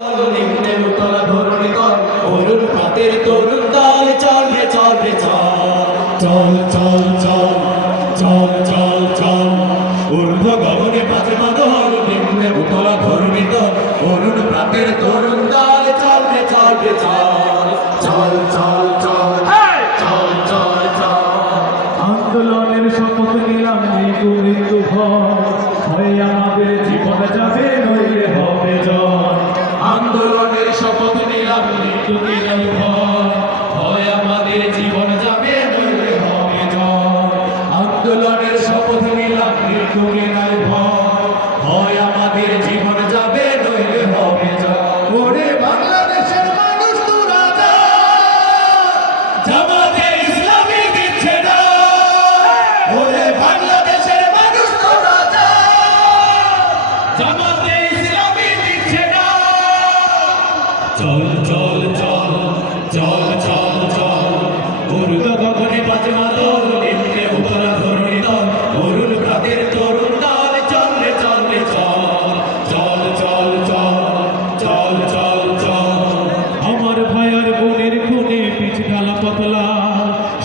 নিম্নে উতলা ধরণী তল অরুণ পাতের তরুণ দল চল রে চল রে চল চল চল চল চল চল ঊর্ধ্ব গগনে বাজে মাদল নিম্নে উতলা ধরণী তল অরুণ পাতের তরুণ দল চল রে চল রে চল চল চল চল চল চল চল আন্দোলনের শপথ নিলাম মৃত্যু ভয় আমাদের জীবন যাবে নইলে হবে জয়। আন্দোলনের শপথ নিলাম মৃত্যু ভয় আমাদের জীবন যাবে নইলে হবে জয়। আন্দোলনের শপথ নিলাম মৃত্যু ভয় আমাদের জীবন যাবে নইলে হবে জয়। ওরে বাংলাদেশের মানুষ তোরা যা, জামাতে ইসলামী দিচ্ছে না। ওরে বাংলাদেশের মানুষ তোরা যা, জামাতে ইসলামী দিচ্ছে না। চল চল চল চল চল চল ঊর্ধ্ব গগনে বাজে মাদল নিম্নে উতলা ধরণী তল অরুণ প্রাতের তরুণ দল চল রে চল রে চল চল চল চল চল চল চল আমার ভাইয়ার বোনের খুনে পিছ ঢালা পাতলা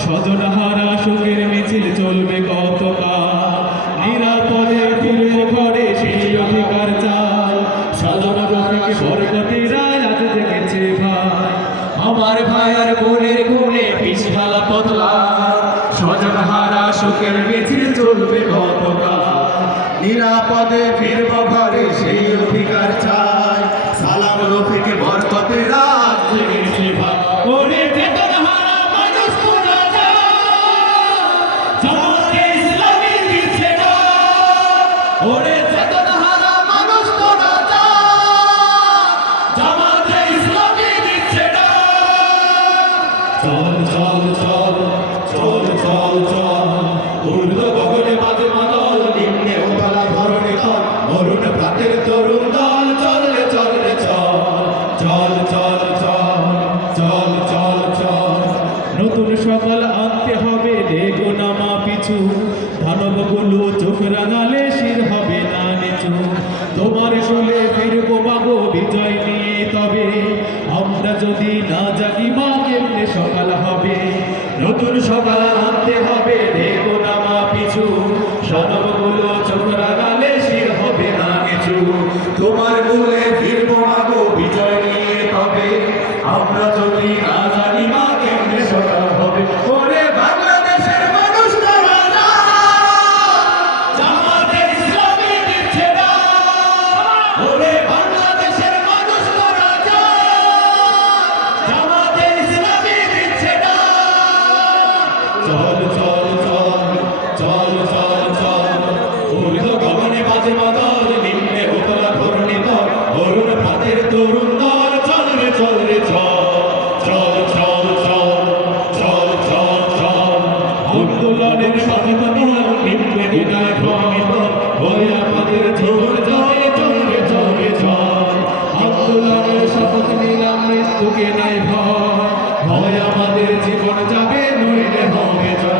স্বজন হারা শোকের মিছিল চলবে কতকাল। নিরাপদে ফিরবো ঘরে সেই অধিকার চাই সাধন রফিক বরকতিরা আজ দেখেছে ভাই। আমার ভাইয়ার বোনের খুনে পিছ ঢালা পাতলা স্বজন হারা শোকের মিছিল চলবে কতকাল। নিরাপদে ফিরব ঘরে সেই অধিকার চাই সালাম রফিক বরকতেরা আজ জেগেছে ভাই। ওরে চেতনহারা মানুষ তোরা যা, জামাতে ইসলামী দিচ্ছে না। ওরে চেতনহারা মানুষ তোরা যা, জামাতে ইসলামী দিচ্ছে না। চল চল চল চল চল চল ঊর্ধ্ব গগনে বাজে মাদল নিম্নে উতলা ধরণী তল অরুণ প্রাতের তরুণ দল চল রে চল রে চল চল চল চল চল চল চল নতুন সকাল আনতে হবে দেখো নামা পিছু দানবগুলো চোখ রাঙালে শির হবে না নিচু। তোমার শুলে ফিরবো বাবু বিজয় নিয়ে তবে আমরা যদি না জাগি মা কেমনে সকাল হবে। নতুন সকাল আনতে হবে দেখো নামা পিছু দানবগুলো চোখ রাঙালে শির হবে না কিছু। তোমার মূলে ফিরবো মাগো বিজয় নিয়ে তবে আমরা যদি না জানি মা কেমনে সকাল হবে। ওরে বাংলাদেশের মানুষ তোরা যা, জামাতে ইসলামী দিচ্ছে না। ওরে বাংলাদেশের মানুষ তোরা যা, জামাতে ইসলামী দিচ্ছে না। চল চল চল চল চল চল ঊর্ধ্ব গগনে বাজে মাদল নিম্নে উতলা ধরণী তল অরুণ প্রাতের তরুণ দল চল রে চল রে চল চল চল চল চল চল আন্দোলনের সচেতন নিম্নে হৃদয় ভ্রমিত হয়ে আমাদের জীবন যায় চল রে চল রে চল। আন্দোলনের শপথ নিলাম মৃত্যুকে নাই ভয় ভয় আমাদের জীবন যাবে নইলে হবে জয়।